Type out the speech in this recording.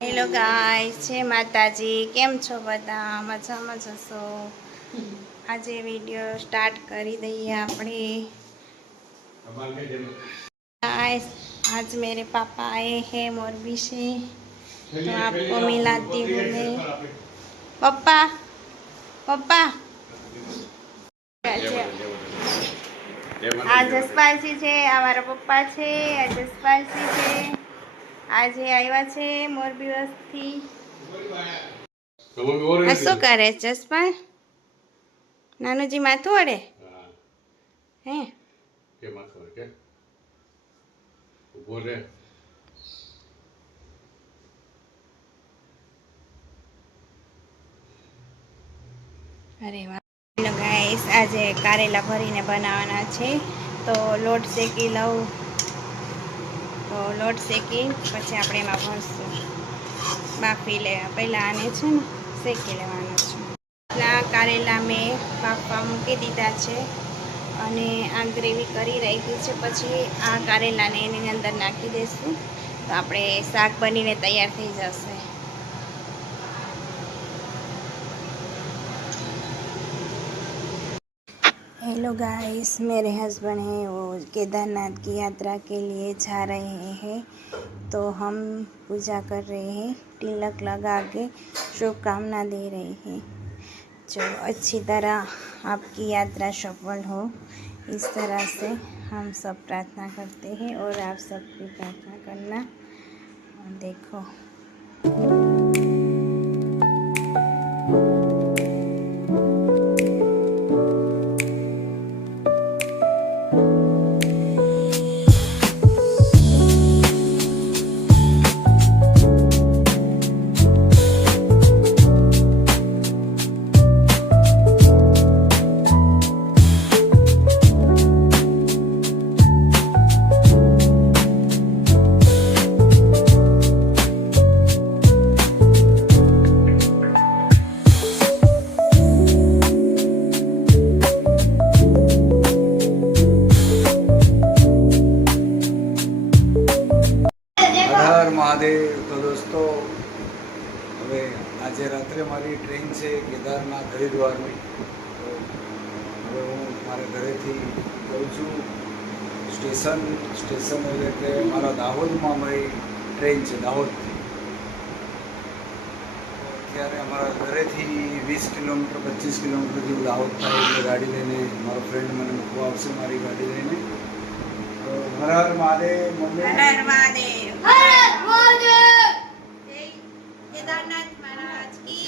Hello guys, જય માતાજી. કેમ છો બધા? મજામાં જશો? આજે વિડીયો સ્ટાર્ટ કરી દઈએ આપણે. गाइस, आज मेरे पापा आए हैं मोरबी से, तो आपको मिलाती हूँ मैं. पप्पा पप्पा આ જસપાલજી છે, આ મારા પપ્પા છે. આ જસપાલજી છે, આજે આવ્યા છે મોરબી વસ્તી. આ શું કરે જસપાલ? નાનુજી માથું વડે હે? અરે વાહ. હેલો ગાઈસ, આજે કારેલા ભરીને બનાવવાના છે, તો લોટ શેકી લઉં. તો લોટ શેકી પછી આપણે એમાં ભરશું. બાફી લેવા પહેલાં આને છે ને શેકી લેવાનું છે. ના કારેલા મેં બાફવા મૂકી દીધા છે અને આ ગ્રેવી કરી રાખી છે. પછી આ કારેલાને એની અંદર નાખી દઈશું, તો આપણે શાક બનીને તૈયાર થઈ જશે. हेलो गाइस, मेरे हस्बैंड हैं वो केदारनाथ की यात्रा के लिए जा रहे हैं, तो हम पूजा कर रहे हैं, तिलक लगा के शुभकामना दे रहे हैं. जो अच्छी तरह आपकी यात्रा सफल हो, इस तरह से हम सब प्रार्थना करते हैं और आप सब भी प्रार्थना करना. देखो મહાદેવ. તો દોસ્તો, હવે આજે રાત્રે મારી ટ્રેન છે કેદારનાથ હરિદ્વારની. તો હવે હું મારા ઘરેથી જઉં છું સ્ટેશન એટલે કે મારા દાહોદમાં મારી ટ્રેન છે, દાહોદથી. અત્યારે અમારા ઘરેથી 20 કિલોમીટર 25 કિલોમીટર જેવું દાહોદ થાય, એટલે ગાડી લઈને મારો ફ્રેન્ડ મને મૂકવા આવશે મારી ગાડી લઈને. તો હર હર મહાદેવ. હર હર મહાદેવ. કેદારનાથ महाराज की